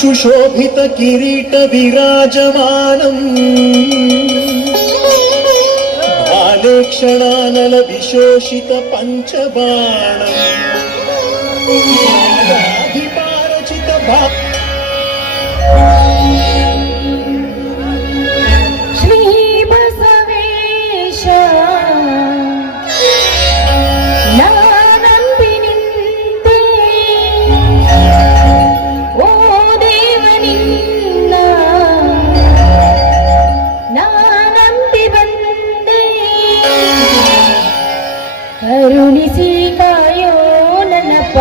सुशोभित किरीट विराजमानम् बालेक्षणानल विशोषित पंचबाणम् श्री बसवेश नानंबिनिंते ओ देवनिंद नानंबि बंदे करुणिಸಿ ಕಾಯೋ ನನ್ನಪ್ಪ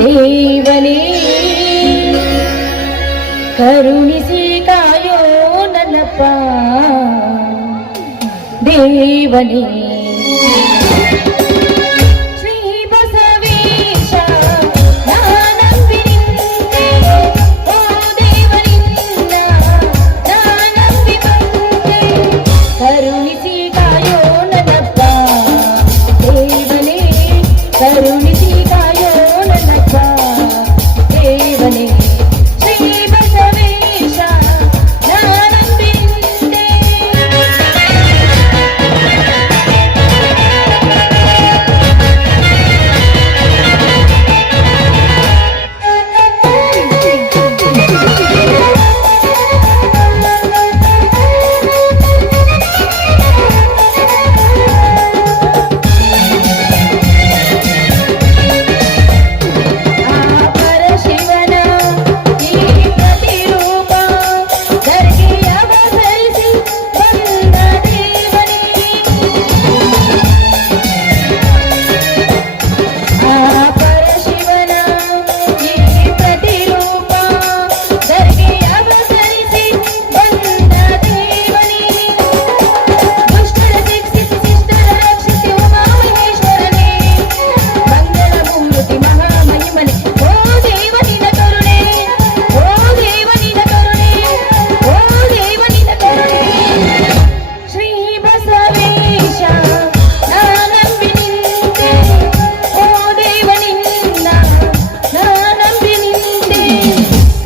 ದೇವನೇ ಕರುಣಿಸಿ ಕಾಯೋ ನನ್ನಪ್ಪ ದೇವನೇ ಶ್ರೀ ಬಸವೇಶ ನಾನಂಬಿನಿಂದೆ ಓ ದೇವನಿಂದ ನಾನಂಬಿ ಬಂದೆ ಕರುಣಿಸಿ ಕಾಯೋ ನನ್ನಪ್ಪ ದೇವನೇ ಕರುಣಿಸಿ ಕಾಯೋ ನನ್ನಪ್ಪ ದೇವನೇ ಶ್ರೀ ಬಸವೇಶ ನಾನಂಬಿನಿಂದೆ ಪರಶಿವನ ಈ ಪ್ರತಿರೂಪ ಧರೆಗೆ ಅವತರಿಸಿ ಬಂದ ದೇವನಿಗೆ ಆ ಪರಶಿವನ ಈ ಪ್ರತಿರೂಪ ಧರೆಗೆ ಅವತರಿಸಿ ಬಂದ ದೇವನಿಗೆ ದುಷ್ಟರ ಶಿಕ್ಷಿಸಿ ಶಿಷ್ಟರ ರಕ್ಷಿಸಿ ಉಮಾಮಹೇಶ್ವರನೇ ಮಂಗಳ ಮುಮ್ಮೂರ್ತಿ ಮಹಾಮಹಿಮನೆ ಓ ದೇವನಿನ ಕರುಣೆ ಓ ದೇವನಿನ ಕರುಣೆ ಓ ದೇವನಿನ ಕರುಣೆ ಶ್ರೀ ಬಸವೇಶ ನಾನಂಬಿ ನಿಂತೆ ಓ ದೇವನಿಂದ ನಾನಂಬಿ ನಿಂತೆ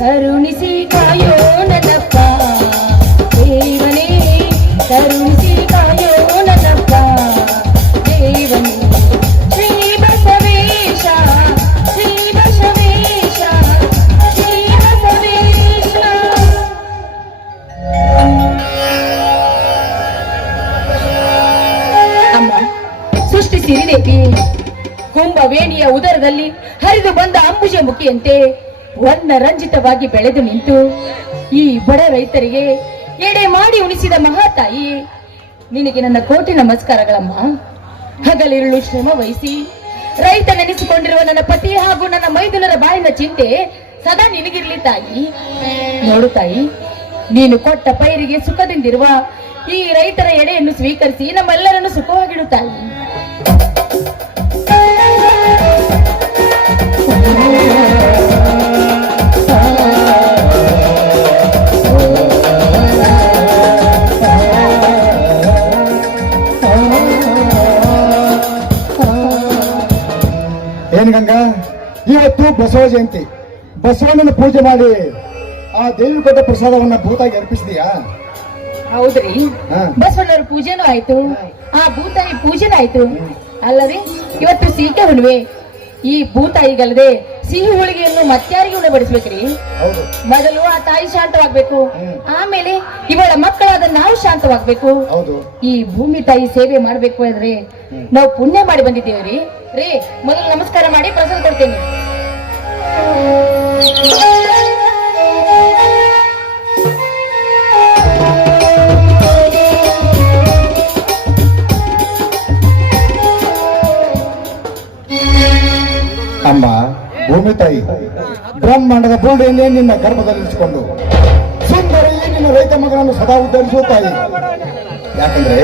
ಕರುಣಿಸಿ ಕಾಯೋ ನನ್ನಪ್ಪ ದೇವನೇ ಕರುಣಿಸಿ ಕಾಯೋ ನನ್ನಪ್ಪ ದೇವನೇ ಶ್ರೀ ಬಸವೇಶ ಶ್ರೀ ಬಸವೇಶ ಶ್ರೀ ಬಸವೇಶ ಅಮ್ಮ ಸೃಷ್ಟಿ ಸಿರಿದೇವಿ ಕುಂಭವೇಣಿಯ ಉದರದಲ್ಲಿ ಹರಿದು ಬಂದ ಅಂಬುಜ ಮುಖಿಯಂತೆ ವರ್ಣರಂಜಿತವಾಗಿ ಬೆಳೆದು ನಿಂತು ಈ ಬಡ ರೈತರಿಗೆ ಎಡೆ ಮಾಡಿ ಉಣಿಸಿದ ಮಹಾತಾಯಿ ನಿನಗೆ ನನ್ನ ಕೋಟಿ ನಮಸ್ಕಾರಗಳಮ್ಮ. ಹಗಲಿರುಳು ಶ್ರಮ ವಹಿಸಿ ರೈತ ನೆನೆಸಿಕೊಂಡಿರುವ ನನ್ನ ಪತಿ ಹಾಗೂ ನನ್ನ ಮೈದುನರ ಬಾಳಿನ ಚಿಂತೆ ಸದಾ ನಿನಗಿರ್ಲಿ ತಾಯಿ. ನೋಡು ತಾಯಿ, ನೀನು ಕೊಟ್ಟ ಪೈರಿಗೆ ಸುಖದಿಂದಿರುವ ಈ ರೈತರ ಎಡೆಯನ್ನು ಸ್ವೀಕರಿಸಿ ನಮ್ಮೆಲ್ಲರನ್ನು ಸುಖವಾಗಿಡು ತಾಯಿ. ಏನ್ ಗಂಗಾ, ಇವತ್ತು ಬಸವ ಜಯಂತಿ. ಬಸವಣ್ಣನ ಪೂಜೆ ಮಾಡಿ ಆ ದೇವಿ ಕೊಟ್ಟ ಪ್ರಸಾದವನ್ನ ಭೂತಾಗಿ ಅರ್ಪಿಸಿದೀಯಾ? ಹೌದ್ರಿ, ಹಾ. ಬಸವಣ್ಣರ ಪೂಜೆನೂ ಆಯ್ತು, ಆ ಭೂತಾಯಿ ಪೂಜೆನೂ ಆಯ್ತು. ಅಲ್ಲರಿ, ಇವತ್ತು ಸೀಕೆ ಹುಣ್ಣಿಮೆ. ಈ ಭೂತಾಯಿಗಲ್ಲದೆ ಸಿಹಿ ಹೋಳಿಗೆಯನ್ನು ಮತ್ಯಾರಿಗೆ ಉಣಬಡಿಸ್ಬೇಕ್ರಿ? ಹೌದು. ಮೊದಲು ಆ ತಾಯಿ ಶಾಂತವಾಗ್ಬೇಕು, ಹ್ಮ್. ಆಮೇಲೆ ಇವಳ ಮಕ್ಕಳಾದ ನಾವು ಶಾಂತವಾಗ್ಬೇಕು. ಹೌದು. ಈ ಭೂಮಿ ತಾಯಿ ಸೇವೆ ಮಾಡ್ಬೇಕು ಅಂದ್ರೆ ನಾವು ಪುಣ್ಯ ಮಾಡಿ ಬಂದಿದ್ದೇವ್ರಿ. ರೀ, ಮೊದಲು ನಮಸ್ಕಾರ ಮಾಡಿ ಪ್ರಸಾದ ಕೊಡ್ತೇನೆ. ಅಮ್ಮ ಭೂಮಿ ತಾಯಿ, ಬ್ರಹ್ಮಾಂಡದ ಬುರುಡೆಯನ್ನೇ ನಿನ್ನ ಗರ್ಭದಲ್ಲಿರಿಸಿಕೊಂಡು ಸುಂದರ ಈ ನಿನ್ನ ರೈತ ಮಗನನ್ನು ಸದಾ ಉದ್ಧರಿಸುವ ತಾಯಿ. ಯಾಕಂದ್ರೆ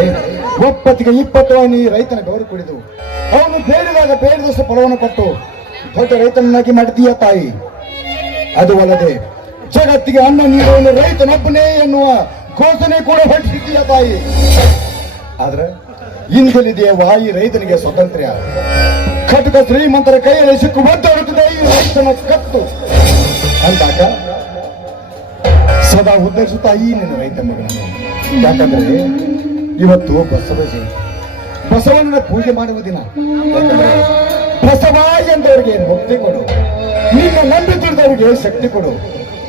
ಒಪ್ಪತ್ತಿಗೆ 20 ನೀ ರೈತನ ಗೌರವ ಕುಡಿದು ಅವನು ಬೇಡಿದಾಗ ಬೇಡಿದಷ್ಟು ಫಲವನ್ನು ಕೊಟ್ಟು ದೊಡ್ಡ ರೈತನನ್ನಾಗಿ ಮಾಡಿದೀಯ ತಾಯಿ. ಅದು ಅಲ್ಲದೆ ಜಗತ್ತಿಗೆ ಅನ್ನ ನೀಡುವನು ರೈತನೊಬ್ಬನೇ ಎನ್ನುವ ಘೋಷಣೆ ಕೂಡ ಹೊರಟಿದ್ದೀಯ ತಾಯಿ. ಆದ್ರೆ ಇಂದಲಿದೆಯವ್ವ ಈ ರೈತನಿಗೆ ಸ್ವಾತಂತ್ರ್ಯ. ಖಡ್ಗ ಶ್ರೀಮಂತರ ಕೈಯಲ್ಲಿ ಸಿಕ್ಕು ಒದ್ದಾಡುತ್ತಿದೆ ಈ ರೈತನ ಕತ್ತು ಅಂದಾಗ ಸದಾ ಉದ್ಧರಿಸುತ್ತಾ ಈ ನಿನ್ನ ರೈತ ಮಗನನ್ನು. ಯಾಕಂದ್ರೆ ಇವತ್ತು ಬಸವ ಜಯಂತಿ, ಬಸವಣ್ಣನ ಪೂಜೆ ಮಾಡುವ ದಿನ. ಯಾಕಂದ್ರೆ ಬಸವ ಎಂದವರಿಗೆ ಮುಕ್ತಿ ಕೊಡು, ನಿನ್ನ ನಂಬುತ್ತಿದ್ದವರಿಗೆ ಶಕ್ತಿ ಕೊಡು.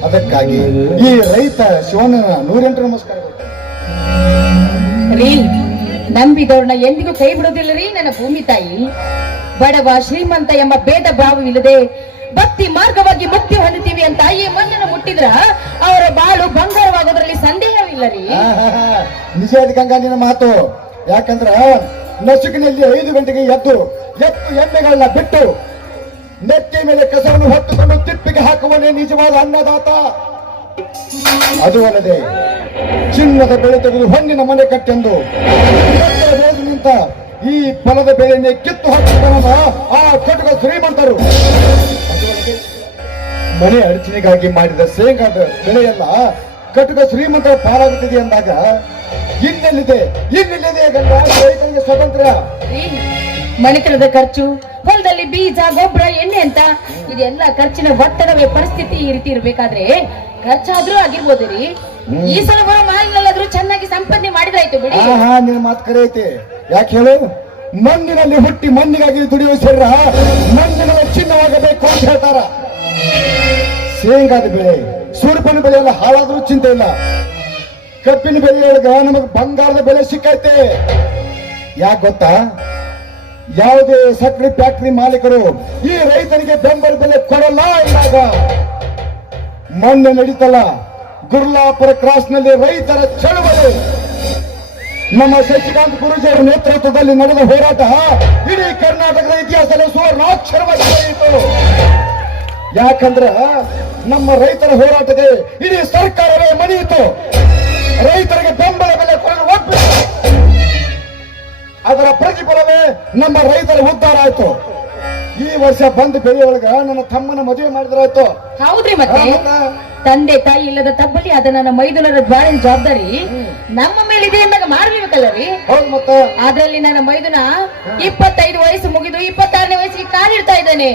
ಅದಕ್ಕಾಗಿ ಈ ರೈತ ಶಿವನ 108 ನಮಸ್ಕಾರಗಳು. ರೀ, ನಂಬಿದವ್ರನ್ನ ಎಂದಿಗೂ ಕೈ ಬಿಡೋದಿಲ್ಲ ರೀ ನನ್ನ ಭೂಮಿ ತಾಯಿ. ಬಡವ ಶ್ರೀಮಂತ ಎಂಬ ಭೇದ ಭಾವವಿಲ್ಲದೆ ಭಕ್ತಿ ಮಾರ್ಗವಾಗಿ ಮುಕ್ತಿ ಹೊಂದುತ್ತೀವಿ ಅಂತ ಈ ಮಣ್ಣನ್ನು ಮುಟ್ಟಿದ್ರ ಅವರ ಬಾಳು ಬಂಗಾರವಾಗೋದ್ರಲ್ಲಿ ಸಂದೇಹವಿಲ್ಲ ರೀ. ನಿಜ ಗಂಗಾ ನಿನ್ನ ಮಾತು. ಯಾಕಂದ್ರ ನಸುಕಿನಲ್ಲಿ 5 ಗಂಟೆಗೆ ಎದ್ದು ಎಮ್ಮೆಗಳನ್ನ ಬಿಟ್ಟು ನೆತ್ತಿ ಮೇಲೆ ಕಸವನ್ನು ಹೊತ್ತುಕೊಂಡು ತಿಪ್ಪಿಗೆ ಹಾಕುವನೇ ನಿಜವಾದ ಅನ್ನದಾತ. ಅದು ಅಲ್ಲದೆ ಚಿನ್ನದ ಬೆಳೆ ತೆಗೆದು ಹೊನ್ನಿನ ಮನೆ ಕಟ್ಟೆಂದು ಬೆಳೆದು ನಿಂತ ಈ ಫಲದ ಬೆಳೆಯನ್ನೇ ಕಿತ್ತು ಹಾಕಿದ ಆ ಕಟುಕ ಶ್ರೀಮಂತರು. ಅದರೊಳಗೆ ಮನೆ ಅಡಚಣೆಗಾಗಿ ಮಾಡಿದ ಶೇಂಗಾದ ಬೆಳೆಯೆಲ್ಲ ಕಟುಕ ಶ್ರೀಮಂತರ ಪಾಲಾಗುತ್ತಿದೆ ಅಂದಾಗ ಇನ್ನೆಲ್ಲಿದೆ ಗಂಗ ರೈತನಿಗೆ ಸ್ವಾತಂತ್ರ್ಯ? ಮನೆತನದ ಖರ್ಚು, ಹೊಲದಲ್ಲಿ ಬೀಜ ಗೊಬ್ಬರ ಎಣ್ಣೆ ಅಂತ ಇದೆಲ್ಲ ಖರ್ಚಿನ ಒತ್ತಡವೇ ಪರಿಸ್ಥಿತಿ ಈ ರೀತಿ ಇರ್ಬೇಕಾದ್ರೆ ಖರ್ಚಾದ್ರೂ ಆಗಿರ್ಬೋದು ರೀ. ಈ ಸಲ ಬರೋ ಮಾಲಿನಲ್ಲಾದ್ರೂ ಚೆನ್ನಾಗಿ ಸಂಪಾದನೆ ಮಾಡಿದ್ರಾಯ್ತು ಬಿಡಿ. ನಿನ್ನ ಮಾತು ಕರೆ ಐತಿ. ಯಾಕೆ ಹೇಳು? ಮಣ್ಣಿನಲ್ಲಿ ಹುಟ್ಟಿ ಮಣ್ಣಿಗಾಗಿ ದುಡಿಯುವ ಶರೀರ ಮಣ್ಣಿನಲ್ಲಿ ಚಿನ್ನವಾಗಬೇಕು ಅಂತ ಹೇಳ್ತಾರ. ಶೇಂಗಾದ ಬೆಳೆ, ಸೂರ್ಯಪಾನ ಬೆಳೆ ಎಲ್ಲ ಹಾಳಾದ್ರೂ ಚಿಂತೆ ಇಲ್ಲ. ಕಬ್ಬಿನ ಬೆಳೆಯೊಳಗ ನಮಗ್ ಬಂಗಾರದ ಬೆಲೆ ಸಿಕ್ಕೈತೆ. ಯಾಕೆ ಗೊತ್ತಾ? ಯಾವುದೇ ಸಕ್ಕರೆ ಫ್ಯಾಕ್ಟರಿ ಮಾಲೀಕರು ಈ ರೈತನಿಗೆ ಬೆಂಬಲ ಬೆಲೆ ಕೊಡಲ್ಲ ಇವಾಗ ಮೊನ್ನೆ ನಡೀತಲ್ಲ ಗುರ್ಲಾಪುರ ಕ್ರಾಸ್ ನಲ್ಲಿ ರೈತರ ಚಳವಳಿ. ನಮ್ಮ ಶಶಿಕಾಂತ್ ಗುರೂಜಿ ಅವರ ನೇತೃತ್ವದಲ್ಲಿ ನಡೆದ ಹೋರಾಟ ಇಡೀ ಕರ್ನಾಟಕದ ಇತಿಹಾಸದಲ್ಲಿ ಸುವರ್ಣಾಕ್ಷರವಾಗಿ ಬೆಳೆಯಿತು. ಯಾಕಂದ್ರ ನಮ್ಮ ರೈತರ ಹೋರಾಟಕ್ಕೆ ಇಡೀ ಸರ್ಕಾರವೇ ಮಣಿಯಿತು. ರೈತರಿಗೆ ಬೆಂಬಲ ಬೆಲೆ ಕೊಡಲು ಒಪ್ಪಿತು. ಅದರ ಪ್ರತಿಫಲವೇ ನಮ್ಮ ರೈತರ ಉದ್ಧಾರ ಆಯ್ತು. ಈ ವರ್ಷ ಬಂದು ಬೆಳೆಯೊಳಗ ನನ್ನ ತಮ್ಮನ ಮದುವೆ ಮಾಡಿದ್ರಾಯ್ತು. ಹೌದ್ರಿ, ಮತ್ತೆ ತಂದೆ ತಾಯಿ ಇಲ್ಲದ ತಬ್ಬಲಿ ಅದ ನನ್ನ ಮೈದುನರ ದ್ವಾರಿನ ಜವಾಬ್ದಾರಿ ನಮ್ಮ ಮೇಲಿದೆ ಎಂದಾಗ ಮಾಡಲೇಬೇಕಲ್ಲ ರೀ. ಹೌದು, ಮತ್ತ ಅದ್ರಲ್ಲಿ ನನ್ನ ಮೈದುನ 25 ವಯಸ್ಸು ಮುಗಿದು 26ನೇ ವಯಸ್ಸಿಗೆ ಕಾಲಿಡ್ತಾ ಇದ್ದಾನೆ.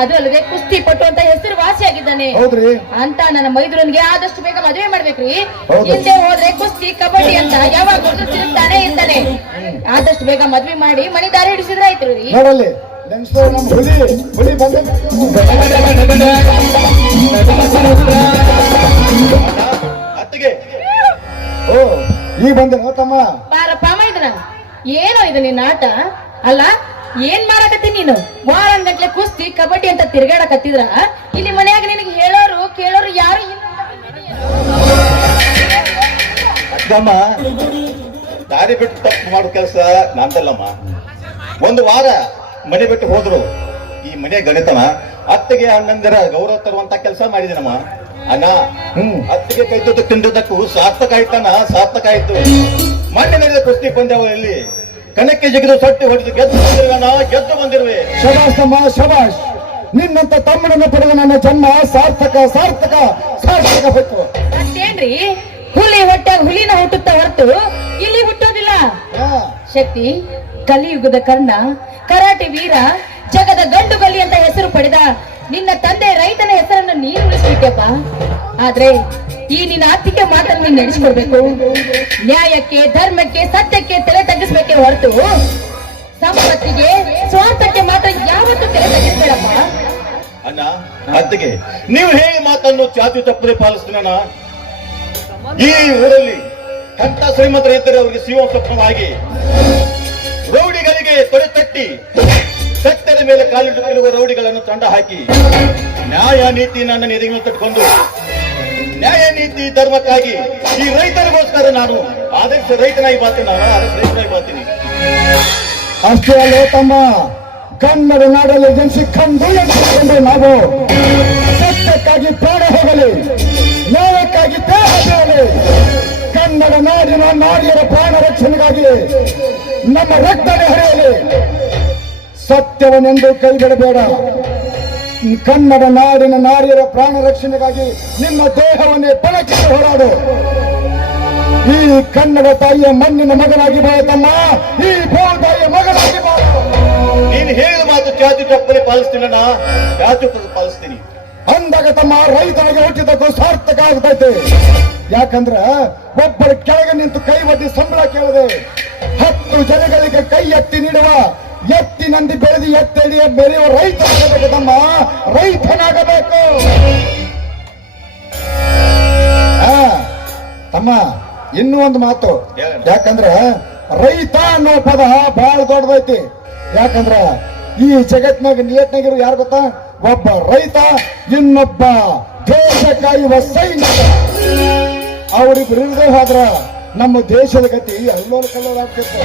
ಅದು ಅಲ್ಲದೆ ಕುಸ್ತಿ ಪಟ್ಟು ಅಂತ ಹೆಸರು ವಾಸಿಯಾಗಿದ್ದಾನೆ. ಹೌದ್ರಿ, ಅಂತ ನನ್ನ ಮೈದುನನ್ಗೆ ಆದಷ್ಟು ಬೇಗ ಮದುವೆ ಮಾಡ್ಬೇಕ್ರಿ. ಹೌದು. ಹಿಂದೆ ಹೋದ್ರೆ ಕುಸ್ತಿ ಕಬಡ್ಡಿ ಅಂತ ಯಾವಾಗ ತಿರುಗ್ತಾನೆ ಇರ್ತಾನೆ. ಆದಷ್ಟು ಬೇಗ ಮದ್ವೆ ಮಾಡಿ ಮನೆ ದಾರಿ ಹಿಡಿಸಿದ್ರೆ ಆಯ್ತು ರೀ. ನೋಡಲ್ಲಿ ನಮ್ಮ ಹುಲಿ ಬಂದ ಅತ್ತಿಗೆ ಓ ಈಗ ಬಂದೆ ತಮ್ಮ. ಬಾರಪ್ಪ ಮೈದುನ, ಏನೋ ಇದು ನಿನ್ನ ಆಟ ಅಲ್ಲ? ಏನ್ ಮಾಡಕತ್ತಿ ನೀನು? ವಾರನ್ ಗಂಟ್ಲೆ ಕುಸ್ತಿ ಕಬಡ್ಡಿ ಅಂತ ತಿರ್ಗಾಡಕತ್ತಿದ್ರ ಇಲ್ಲಿ ಮನ್ಯಾಗ ನಿನಗೆ ಹೇಳೋರು ಕೇಳೋರು ಯಾರು ಇಲ್ಲ. ಅಕ್ಕಮ್ಮ, ದಾರಿ ಬಿಟ್ಟು ತಪ್ಪು ಮಾಡೋ ಕೆಲಸ ನಂದಲ್ಲಮ್ಮ. ಒಂದು ವಾರ ಮನೆ ಬಿಟ್ಟು ಹೋದ್ರು ಈ ಮನೆ ಗಣಿತನ ಅತ್ತಿಗೆ ಅಣ್ಣಂದಿರ ಗೌರವ ತರುವಂತ ಕೆಲಸ ಮಾಡಿದನಮ್ಮ. ಅಣ್ಣ, ಅತ್ತಿಗೆ ಕೈ ತುತ್ತು ತಿಂದದಕ್ಕೂ ಸಾರ್ಥಕ ಆಯ್ತಣ್ಣ, ಸಾರ್ಥಕ ಆಯ್ತು. ಮೊನ್ನೆ ನಡೆದ ಕುಸ್ತಿ ಪಂದ್ಯಾವಳಿಯಲ್ಲಿ ಕಣಕ್ಕೆ ಜಿಗಿದು ಸೊಟ್ಟಿ ಹೊಡೆದು ಗೆದ್ದು ಬಂದಿರುವೆ. ಶಬಾಷ್ ತಮ್ಮ, ಶಬಾಷ್. ನಿನ್ನಂತ ತಮ್ಮನನ್ನು ಪಡೆದ ನನ್ನ ಜನ್ಮ ಸಾರ್ಥಕ ಸಾರ್ಥಕ ಸಾರ್ಥಕ ಹೋಯ್ತು. ಮತ್ತೇನ್ರಿ, ಹುಲಿ ಹೊಟ್ಟಾಗ ಹುಲಿನ ಹುಟ್ಟುತ್ತಾ ಹೊರತು ಇಲ್ಲಿ ಹುಟ್ಟೋದಿಲ್ಲ. ಶಕ್ತಿ, ಕಲಿಯುಗದ ಕರ್ಣ, ಕರಾಟೆ ವೀರ, ಜಗದ ಗಂಡು ಗಲಿ ಅಂತ ಹೆಸರು ಪಡೆದ ನಿನ್ನ ತಂದೆ ರೈತನ ಹೆಸರನ್ನು ನೀನು ಉಳಿಸ್ಬಿಟ್ಟೆಪ್ಪ. ಆದ್ರೆ ಈ ನಿನ್ನ ಅತ್ತಿಗೆ ಮಾತನ್ನು ನೀನು ನಡೆಸಿಕೊಡ್ಬೇಕು. ನ್ಯಾಯಕ್ಕೆ, ಧರ್ಮಕ್ಕೆ, ಸತ್ಯಕ್ಕೆ ತಲೆ ತಗ್ಗಿಸ್ಬೇಕೆ ಹೊರತು ಸಂಪತ್ತಿಗೆ, ಸ್ವಾರ್ಥಕ್ಕೆ ಮಾತ್ರ ಯಾವತ್ತೂ ತಲೆ ತಗ್ಗಿಸ್ಬೇಡಪ್ಪ. ಅಣ್ಣ, ಅತ್ತಿಗೆ ನೀವು ಹೇಗೆ ಮಾತನ್ನು ಚಾಚು ತಪ್ಪದೆ ಪಾಲಿಸ್ತೀನ? ಈ ಊರಲ್ಲಿ ಎಂತ ಶ್ರೀಮಂತರ ಇದ್ದರೆ ಅವರಿಗೆ ಸಿಗುವ ಸ್ವಪ್ನವಾಗಿ ರೌಡಿಗಳಿಗೆ ತೊಡೆ ತಟ್ಟಿ ಸತ್ಯದ ಮೇಲೆ ಕಾಲಿಡುತ್ತಿರುವ ರೌಡಿಗಳನ್ನು ತಂಡ ಹಾಕಿ ನ್ಯಾಯ ನೀತಿ ನನ್ನ ಎದೆಗೆ ತಟ್ಕೊಂಡು ನ್ಯಾಯ ನೀತಿ ಧರ್ಮಕ್ಕಾಗಿ ಈ ರೈತರಿಗೋಸ್ಕರ ನಾನು ಆದರ್ಶ ರೈತನಾಗಿ ಬಾತೀನಿ. ಅಷ್ಟೇ ಅಲ್ಲೇ ತಮ್ಮ, ಕನ್ನಡ ನಾಡಲ್ಲಿ ಜನಿಸಿ ಕಂಡು ಎನಿಸಿಕೊಂಡು ನಾವು ಸತ್ಯಕ್ಕಾಗಿ ಪ್ರಾಣ ಹೋಗಲಿ, ನ್ಯಾಯಕ್ಕಾಗಿ ದೇಹ ಬೇಯಲಿ, ಕನ್ನಡ ನಾಡಿನ ನಾಡಿಯರ ಪ್ರಾಣ ರಕ್ಷಣೆಗಾಗಿ ನಮ್ಮ ರಕ್ತವೇ ಹರಿಯಲಿ. ಸತ್ಯವನ್ನೆಂದು ಕೈ ಬಿಡಬೇಡ. ಕನ್ನಡ ನಾಡಿನ ನಾರಿಯರ ಪ್ರಾಣ ರಕ್ಷಣೆಗಾಗಿ ನಿಮ್ಮ ದೇಹವನ್ನೇ ಪಣಕ್ಕಿಟ್ಟು ಹೋರಾಡು. ಈ ಕನ್ನಡ ತಾಯಿಯ ಮಣ್ಣಿನ ಮಗನಾಗಿ ಬಾಳ ತಮ್ಮ, ಈ ಭೂತಾಯಿಯ ಮಗನಾಗಿ ಬಾಳ. ನೀನು ಹೇಳಿದ ಮಾತು ಜಾತಿ ತಪ್ಪದೆ ಪಾಲಿಸ್ತೀನಣ್ಣ, ಜಾತಿ ಪಾಲಿಸ್ತೀನಿ. ಅಂದಾಗ ತಮ್ಮ ರೈತನಿಗೆ ಹುಟ್ಟಿದ್ದಕ್ಕೂ ಸಾರ್ಥಕ ಆಗ್ತೈತೆ. ಯಾಕಂದ್ರ ಒಬ್ಬರ ಕೆಳಗೆ ನಿಂತು ಕೈ ಒಡ್ಡಿ ಸಂಬಳ ಕೇಳದೆ 10 ಜನಗಳಿಗೆ ಕೈ ಎತ್ತಿ ನೀಡುವ ಎತ್ತಿ ನಂದಿ ಬೆಳೆದು ಎತ್ತೆಡಿಯ ಬೆಳೆಯುವ ರೈತನಾಗಬೇಕು ತಮ್ಮ, ರೈತನಾಗಬೇಕು. ತಮ್ಮ ಇನ್ನೂ ಒಂದು ಮಾತು, ಯಾಕಂದ್ರ ರೈತ ಅನ್ನೋ ಪದ ಬಹಳ ದೊಡ್ಡದೈತಿ. ಯಾಕಂದ್ರ ಈ ಜಗತ್ನಾಗ ನಿಯತ್ನಾಗಿರು ಯಾರು ಗೊತ್ತಾ? ಒಬ್ಬ ರೈತ, ಇನ್ನೊಬ್ಬ ದೇಶ ಕಾಯುವ ಸೈನಿಕ. ಅವರಿಬ್ರು ಇರದೆ ಹೋದ್ರ ನಮ್ಮ ದೇಶದ ಗತಿ ಅಲ್ಲೋಲ ಕಲ್ಲೋಲ ಆಗ್ತಿತ್ತು.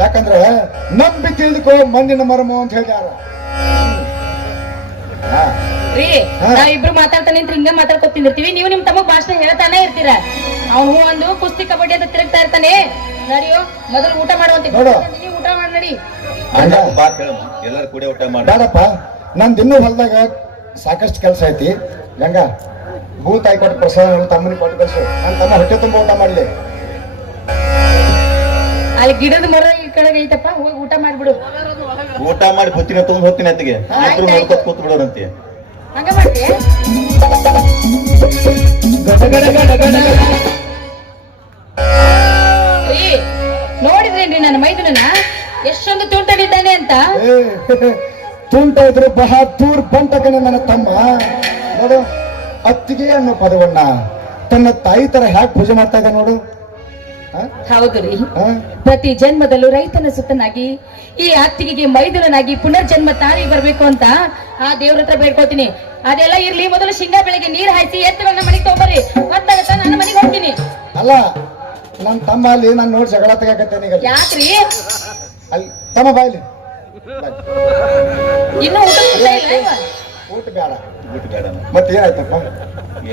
ಯಾಕಂದ್ರೆ ನಂಬಿ ತಿಳಿದುಕೋ ಮಣ್ಣಿನ ಮರಮ ಅಂತ ಹೇಳ್ಯಾರ. ರೀ ನಾವಿಬ್ರು ಮಾತಾಡ್ತಾನೆ ಅಂತ ಹಿಂಗ ಮಾತಾಡ್ಕೊತಿರ್ತೀವಿ, ನೀವು ನಿಮ್ ತಮ್ಮ ಭಾಷಣ ಹೇಳ್ತಾನೆ ಇರ್ತೀರ. ಅವನು ಒಂದು ಕುಸ್ತಿ ಕಬಡ್ಡಿ ಅಂತ ತಿರುಗ್ತಾ ಇರ್ತಾನೆ. ನಡಿಯೋ ಮೊದಲು ಊಟ ಮಾಡುವಂತ ಊಟ ಮಾಡಿ ನಡಿ. ಎಲ್ಲರೂ ಕೂಡ ಊಟ ಮಾಡಿ. ಬೇಡಪ್ಪ, ನಂದು ಇನ್ನೂ ಹೊಲದಾಗ ಸಾಕಷ್ಟು ಕೆಲಸ ಐತಿ. ಗಂಗ ಭೂತಾಯಿ ಕೊಟ್ಟು ಪ್ರಸಾದ ತಮ್ಮನಿಗೆ ಕೊಟ್ಟು ಕಳ್ಸು, ನನ್ನ ತಮ್ಮ ಹೊಟ್ಟೆ ತುಂಬ ಊಟ ಮಾಡ್ಲಿ. ಅಲ್ಲಿ ಗಿಡದ ಮರ ಈ ಕಡೆಗೆ ಐತಪ್ಪ, ಹೋಗಿ ಊಟ ಮಾಡ್ಬಿಡು. ಊಟ ಮಾಡಿ ಬುತ್ತಿನ ತಗೊಂಡ್ ಹೋಗ್ತೀನಿ ಅತ್ತಿಗೆ, ನೋಡ್ಕೊತ ಕೂತ್ ಬಿಡೋರಂತೆ. ಹಂಗ ಮಾಡ್ತೀಯ? ನೋಡಿದ್ರೇನ್ರಿ ನನ್ನ ಮೈದುನನ್ನ ಎಷ್ಟೊಂದು ತುಂಟಡಿದ್ದಾನೆ ಅಂತ? ತುಂಟ ಇದ್ರು ಬಹದ್ದೂರ್ ಬಂಟಕನೆ ನನ್ನ ತಮ್ಮ. ನೋಡು, ಅತ್ತಿಗೆ ಅನ್ನೋ ಪದವನ್ನ ತನ್ನ ತಾಯಿ ತರ ಹ್ಯಾಕ್ ಪೂಜೆ ಮಾಡ್ತಾ ಇದ್ದ ನೋಡು. ಹೌದು ರೀ, ಪ್ರತಿ ಜನ್ಮದಲ್ಲೂ ರೈತನ ಸುತ್ತನಾಗಿ ಈ ಅತ್ತಿಗೆಗೆ ಮೈದುನನಾಗಿ ಪುನರ್ಜನ್ಮ ತಾಳಿ ಬರ್ಬೇಕು ಅಂತ ಆ ದೇವ್ರ ಹತ್ರ ಬೇಡ್ಕೊತೀನಿ. ಅದೆಲ್ಲ ಇರ್ಲಿ, ಮೊದಲು ಶೇಂಗಾ ಬೆಳೆಗೆ ನೀರ್ ಹಾಯಿಸಿ ಎತ್ತುಗಳನ್ನ ಮನೆಗೆ ತಗೊಂಬರ್ರಿ. ಗೊತ್ತಾಗತ್ತ, ನಾನು ಮನೆಗೆ ಹೋಗ್ತೀನಿ. ಅಲ್ಲ, ನನ್ ತಮ್ಮ ಅಲ್ಲಿ ನಾನು ನೋಡಿ ಜಗಳ ತೆಗಾಕತ್ತೇನೆ. ಯಾಕ್ರಿ? ಅಲ್ಲಿ ತಮ್ಮ ಬಾಯ್ಲಿ ಇನ್ನು ಊಟ ಊಟ ಬೇಡ. ಊಟ ಬೇಡ ಮತ್ತೆ ಏನಾಯ್ತಪ್ಪ?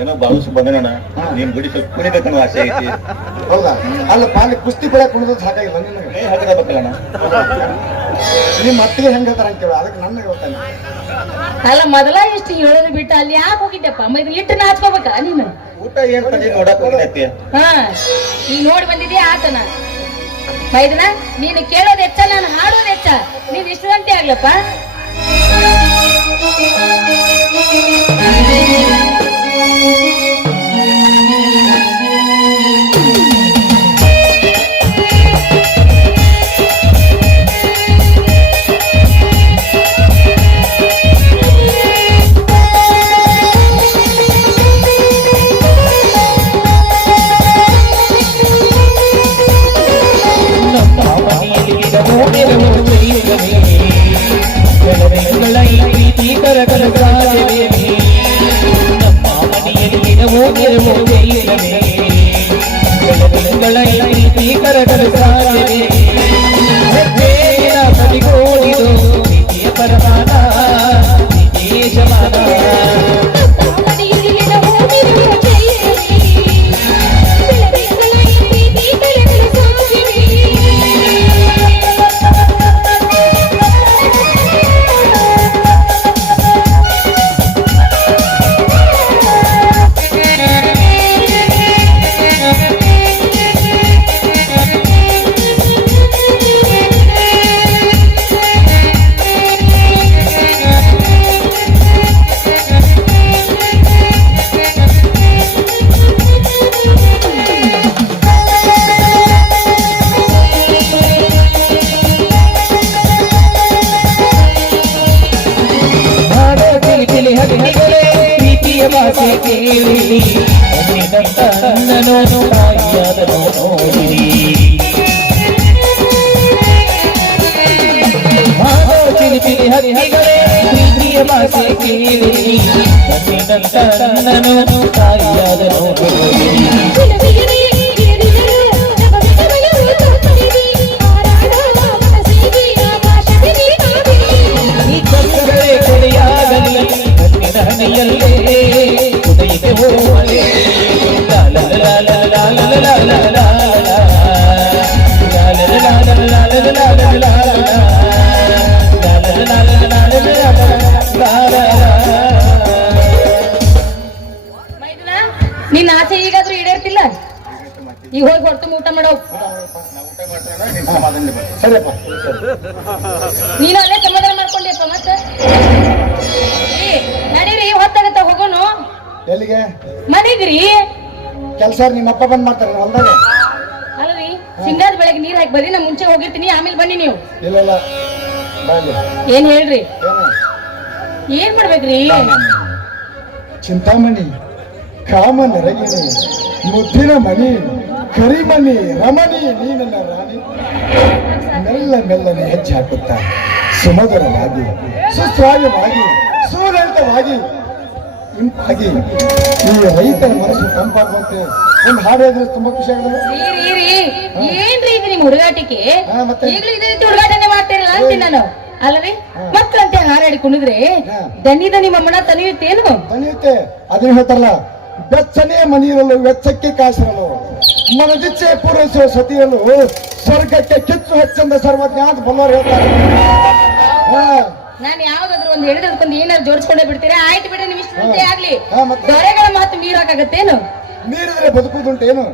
ಏನೋ ಬಾಳುಸ್ ಬಂದನಣ್ಣ, ನೀನ್ ಬಿಡಿ ಸ್ವಲ್ಪ ಕುಡಿಬೇಕನ್ನೋ ಆಸೆ ಐತಿ. ಹೌದಾ? ಅಲ್ಲ ಪಾಲಿ ಕುಸ್ತಿ ಬೆಳಕ್ ಕುಣಿದ್ ಸಾಕಾಗಿಲ್ಲ ನಿನಗೆ? ಕೈ ಹಾಕಬೇಕಲ್ಲಣ್ಣ. ನಿಮ್ಮ ಅತ್ತಿಗೆ ಹೆಂಗ ಹೇಳ್ತಾರ ಅಂತೇಳಿ ಅದಕ್ಕೆ ನನ್ನ ಗೊತ್ತಾನೆ. ಅಲ್ಲ, ಮೊದಲ ಇಷ್ಟು ಹೇಳೋದು ಬಿಟ್ಟು ಅಲ್ಲಿ ಯಾಕೆ ಹೋಗಿದ್ದಪ್ಪ? ಇದು ಇಟ್ಟು ನಾಚ್ಕೋಬೇಕ ನೀನು? ಊಟ ಏನ್ ತಡಿ ನೋಡಕ್ ಹೋಗಿದ್ದೆ. ಹಾ, ಈಗ ನೋಡಿ ಬಂದಿದ್ಯಾ ಆತನ ಮೈದನ. ನೀನು ಕೇಳೋದು ಹೆಚ್ಚ, ನಾನು ಹಾಡೋದು ಹೆಚ್ಚ. ನೀನ್ ಇಷ್ಟು ಗಂಟೆ ಆಗ್ಲಪ್ಪ. ಪ್ರೀತಿಯ ಭಾಷೆ ಕೇಳಿ ನನ್ನನು ತಾಯಿಯಾದನು ನೋಡಿರಿ. ಚಿಲಿ ಚಿಲಿ ಹರಿಹಗಳೇ ಪ್ರೀತಿಯ ಭಾಷೆ ಕೇಳಿ ನನ್ನನು ತಾಯಿಯಾದನು ನೋಡಿರಿ. ನಿನ್ನ ಆಸೆ ಈಗಾದ್ರೂ ಈಡೇರ್ತಿಲ್ಲ? ಈಗ ಹೋಗಿ ಹೊರತು ಊಟ ಮಾಡೋ. ಸರಿಯಪ್ಪ. ನೀನು ಅಲ್ಲೇ ಸಮಾಧಾನ ಮಾಡ್ಕೊಂಡಿಯಪ್ಪ ಮತ್ತೆ. ನಡೀರಿ, ಹೊತ್ತಾಗತ್ತ ಹೋಗೋನು. ಎಲ್ಲಿಗೆ? ಮನೆಗ್ರಿ. ಕೆಲಸ ನಿಮ್ಮಪ್ಪ ಬಂದ್ ಮಾಡ್ತಾರೆ ಹೊಲ್ದಾಗ. ಅಲ್ರಿ, ಸಿಂಗಾದ ಬೆಳಗ್ಗೆ ನೀರ್ ಹಾಕಿ ಬರ್ರಿ, ನಾ ಮುಂಚೆ ಹೋಗಿರ್ತೀನಿ, ಆಮೇಲೆ ಬನ್ನಿ ನೀವು. ಇಲ್ಲ ಇಲ್ಲ ಬನ್ನಿ. ಏನ್ ಹೇಳ್ರಿ? ಏನು? ಏನ್ ಮಾಡ್ಬೇಕ್ರಿ? ಚಿಂತಾಮಣಿ, ಕಾಮನ ರಗಿಣಿ, ಮುದ್ದಿನ ಮಣಿ, ಕರಿಮಣಿ, ರಮಣಿ, ನೀ ನನ್ನ ರಾಣಿ. ಮೆಲ್ಲ ಮೆಲ್ಲನೆ ಹೆಜ್ಜೆ ಹಾಕುತ್ತಾ ಸುಮಧುರವಾಗಿ, ಸುಸ್ವಾಯವಾಗಿ, ಸುಲಲಿತವಾಗಿ, ಇಂಪಾಗಿ ಈ ರೈತರ ಮನಸ್ಸು ತಂಪಾಗುವಂತೆ ಒಂದು ಹಾಡು ಹೇಳಿದ್ರೆ ತುಂಬಾ ಖುಷಿ ಆಗಿದೆ. ಏನ್ರಿ ಇದು ನಿಮ್ ಹುಡುಗಾಟಿಕೆ? ಮತ್ತೆ? ಈಗಲೂ ಇದೇ ರೀತಿ ಹುಡುಗಾಟನೆ ಮಾಡ್ತೀರಲ್ಲ ಅಂತೀನಿ ನಾನು. ಅಲ್ಲರಿ, ಮಕ್ಕಳಂತೆ ಹಾರಾಡಿ ಕುಣಿದ್ರೆ ದಣಿದ ನಿಮ್ಮ ಮನ ತನಿಯುತ್ತೇನು? ತನಿಯುತ್ತೆ. ಅದನ್ನ ಹೇಳ್ತಾರಲ್ಲ, ಬೆಚ್ಚನೆ ಮನೆಯಲ್ಲೂ ವೆಚ್ಚಕ್ಕೆ ಕಾಸಿರಲು, ಮನದಿಚ್ಛೆ ಪೂರೈಸುವ ಸತಿಯಲ್ಲೂ ಸ್ವರ್ಗಕ್ಕೆ ಕಿಚ್ಚು ಹೆಚ್ಚೆಂದ ಸರ್ವಜ್ಞ ಅಂತ ಬಲ್ಲವರು ಹೇಳ್ತಾರೆ. ನಾನು ಯಾವ್ದಾದ್ರು ಒಂದು ಹೇಳಿದ್ಕೊಂದು ಏನಾದ್ರು ಜೋಡಿಸ್ಕೊಂಡೇ ಬಿಡ್ತೀರಾ? ಆಯ್ತು ಬಿಡ್ರಿ, ನಿಮ್ ಇಷ್ಟಂತೆ ಆಗ್ಲಿ. ಮತ್ತೆ? ದೊರೆಗಳ ಮಾತು ಮೀರಾಕಾಗತ್ತೇನು? ಮೀರಿದ್ರೆ ಬದುಕುದುಂಟೇನು?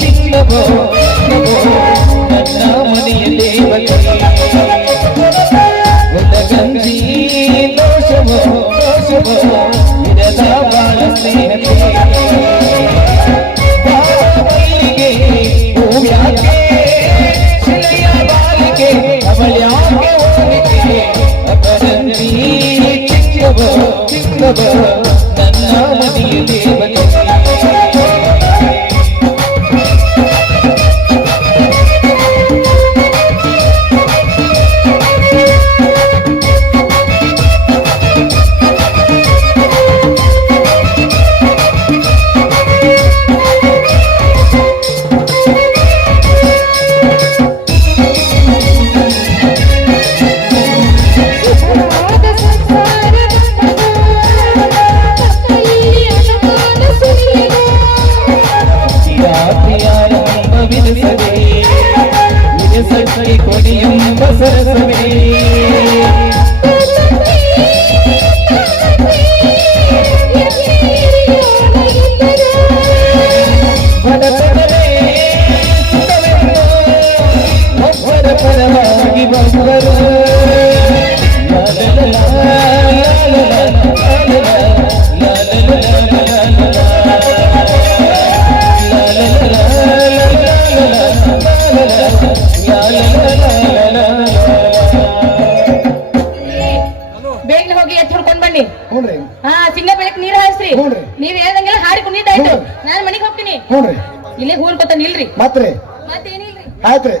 ಚಿನ್ನವೋ ನನ್ನ ಮನೆಯಲ್ಲಿ ಗಂಜಿ ದೋಷವೋ ದೋಷವೋ ಇರದ ಬಾಳ ಸ್ನೇಹಕ್ಕೆ ಬಾಳಿಗೆ ಹೂವ್ಯಾಕೆ ಶಿಲೆಯ ಬಾಲಿಗೆ ಅವಳ್ಯಾಕೆ ಹೋಲಿಕೆ ಅಪರಂಜಿ ಚಿನ್ನವೋ ಚಿನ್ನವೋ ನನ್ನ ಮನೆಯಲ್ಲಿ ಕೊಡಿಯೆಂಬ ಸರಸವೇ ಬಡತನವೇ ಒಬ್ಬರ ಪರವಾಗಿ ಬಂದರು ಬೇಗನೆ ಹೋಗಿ ಎತ್ತು ಹುಡ್ಕೊಂಡ್ ಬನ್ನಿ. ಹ್ಞೂ. ಹಾ, ಸಿಂಗ ಬೆಳಕ್ ನೀರ್ ಹಾಯಿಸ್ರಿ. ನೀವ್ ಹೇಳ್ದಂಗೆಲ್ಲ ಹಾಡಿ ಕುಣಿದಾಯ್ತು. ನಾನು ಮನೆಗೆ ಹೋಗ್ತೀನಿ. ಹ್ಞೂ. ಇಲ್ಲೇ ಹೂಲ್ ಕೊತ ನಿಲ್ರಿ ಮಾತ್ರೆ ಮತ್ತೇನಿಲ್ರಿ ಆಯ್ತ್ರಿ